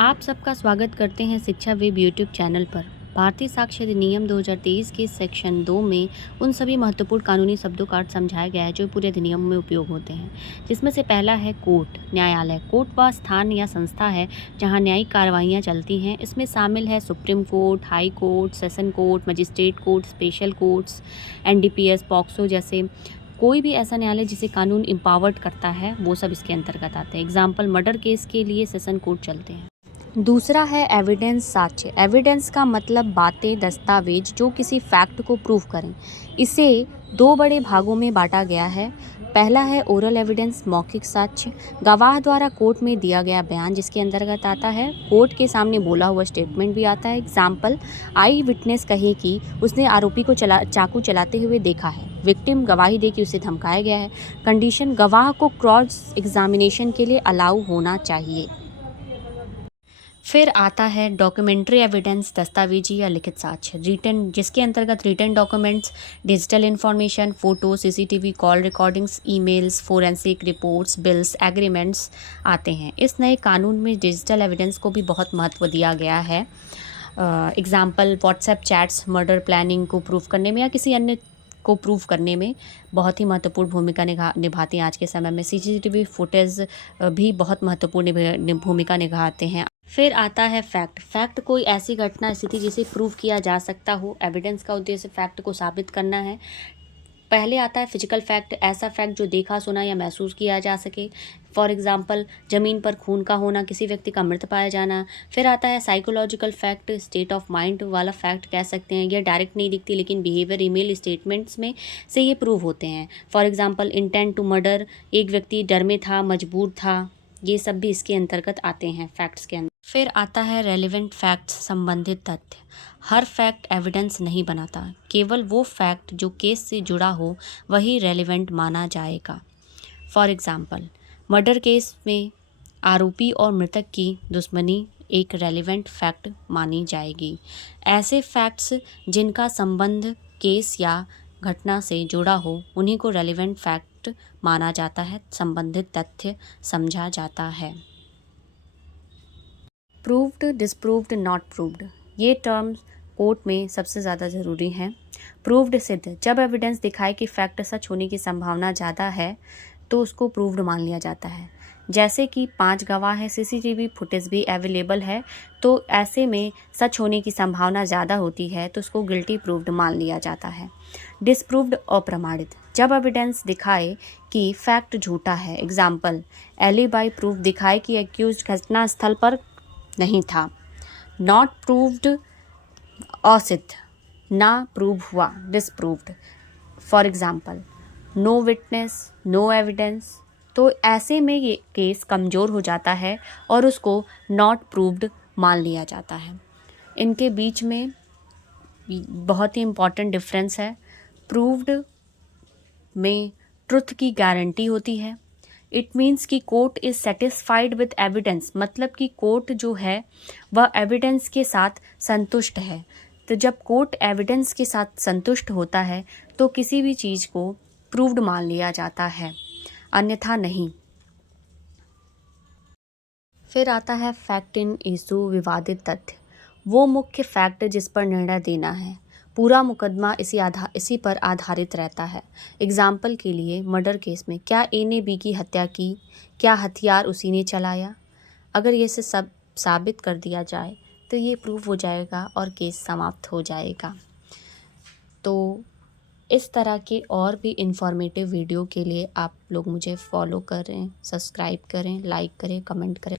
आप सबका स्वागत करते हैं शिक्षा वेब यूट्यूब चैनल पर। भारतीय साक्ष्य अधिनियम 2023 के सेक्शन 2 में उन सभी महत्वपूर्ण कानूनी शब्दों का अर्थ समझाया गया है जो पूरे अधिनियम में उपयोग होते हैं, जिसमें से पहला है कोर्ट, न्यायालय। कोर्ट वह स्थान या संस्था है जहां न्यायिक कार्रवाइयां चलती हैं। इसमें शामिल है supreme court, high court, session court, magistrate court, special courts, NDPS, POCSO जैसे कोई भी ऐसा न्यायालय जिसे कानून एम्पावर्ड करता है, वो सब इसके अंतर्गत आते हैं। एग्जाम्पल, मर्डर केस के लिए सेशन कोर्ट चलते हैं। दूसरा है एविडेंस, साक्ष्य। एविडेंस का मतलब बातें, दस्तावेज जो किसी फैक्ट को प्रूव करें। इसे दो बड़े भागों में बांटा गया है। पहला है ओरल एविडेंस, मौखिक साक्ष्य। गवाह द्वारा कोर्ट में दिया गया बयान जिसके अंतर्गत आता है। कोर्ट के सामने बोला हुआ स्टेटमेंट भी आता है। एग्जाम्पल, आई विटनेस कहे कि उसने आरोपी को चाकू चलाते हुए देखा है। विक्टिम गवाही दे कि उसे धमकाया गया है। कंडीशन, गवाह को क्रॉस एग्जामिनेशन के लिए अलाउ होना चाहिए। फिर आता है डॉक्यूमेंट्री एविडेंस, दस्तावेजी या लिखित साक्ष्य। रिटन, जिसके अंतर्गत written documents, digital information, photo, CCTV call recordings, emails, forensic reports, bills, agreements आते हैं। इस नए कानून में डिजिटल एविडेंस को भी बहुत महत्व दिया गया है। Example, WhatsApp chats murder planning को प्रूव करने में या किसी अन्य को प्रूव करने में बहुत ही महत्वपूर्ण भूमिका निभाती हैं। आज के समय में सीसीटीवी फुटेज भी बहुत महत्वपूर्ण भूमिका निभाते हैं। फिर आता है फैक्ट। फैक्ट कोई ऐसी घटना, स्थिति जिसे प्रूव किया जा सकता हो। एविडेंस का उद्देश्य फैक्ट को साबित करना है। पहले आता है फिजिकल फैक्ट, ऐसा फैक्ट जो देखा, सुना या महसूस किया जा सके। फॉर एग्जांपल, ज़मीन पर खून का होना, किसी व्यक्ति का मृत पाया जाना। फिर आता है psychological fact, state of mind वाला फैक्ट कह सकते हैं। यह डायरेक्ट नहीं दिखती लेकिन बिहेवियर, ईमेल स्टेटमेंट्स में से ये प्रूव होते हैं। For example, intent to murder, एक व्यक्ति डर में था, मजबूर था। ये सब भी इसके अंतर्गत आते हैं फैक्ट्स के अंदर। फिर आता है रेलिवेंट फैक्ट्स, संबंधित तथ्य। हर फैक्ट एविडेंस नहीं बनाता, केवल वो फैक्ट जो केस से जुड़ा हो वही रेलिवेंट माना जाएगा। फॉर एग्जाम्पल, मर्डर केस में आरोपी और मृतक की दुश्मनी एक रेलिवेंट फैक्ट मानी जाएगी। ऐसे फैक्ट्स जिनका संबंध केस या घटना से जुड़ा हो उन्हीं को रेलिवेंट फैक्ट माना जाता है, संबंधित तथ्य समझा जाता है। प्रूव्ड, डिसप्रूव्ड, नॉट प्रूव्ड, ये टर्म्स कोर्ट में सबसे ज़्यादा ज़रूरी हैं। प्रूव्ड सिद्ध, जब एविडेंस दिखाए कि फैक्ट सच होने की संभावना ज़्यादा है तो उसको प्रूव्ड मान लिया जाता है। जैसे कि 5 गवाह है, सीसीटीवी फुटेज भी अवेलेबल है, तो ऐसे में सच होने की संभावना ज़्यादा होती है तो उसको गिल्टी प्रूव्ड मान लिया जाता है। डिसप्रूव्ड, अप्रमाणित, जब एविडेंस दिखाए कि फैक्ट झूठा है। एग्जाम्पल, एलिबाई प्रूफ दिखाए कि एक्यूज्ड घटना स्थल पर नहीं था। नॉट प्रूव्ड, असिद्ध, ना प्रूव हुआ, disproved. For example, no witness, no evidence, तो ऐसे में ये केस कमज़ोर हो जाता है और उसको नॉट प्रूव्ड मान लिया जाता है। इनके बीच में बहुत ही इम्पॉर्टेंट डिफरेंस है। प्रूव्ड में ट्रुथ की गारंटी होती है। इट मीन्स कि court is satisfied with evidence, मतलब कि कोर्ट जो है वह एविडेंस के साथ संतुष्ट है। तो जब कोर्ट एविडेंस के साथ संतुष्ट होता है तो किसी भी चीज़ को प्रूव्ड मान लिया जाता है, अन्यथा नहीं। फिर आता है फैक्ट इन इशू, विवादित तथ्य, वो मुख्य फैक्ट जिस पर निर्णय देना है। पूरा मुकदमा इसी पर आधारित रहता है। एग्जाम्पल के लिए, मर्डर केस में क्या ए ने बी की हत्या की, क्या हथियार उसी ने चलाया। अगर ये से सब साबित कर दिया जाए तो ये प्रूफ हो जाएगा और केस समाप्त हो जाएगा। तो इस तरह के और भी इंफॉर्मेटिव वीडियो के लिए आप लोग मुझे फॉलो करें, सब्सक्राइब करें, लाइक करें, कमेंट करें।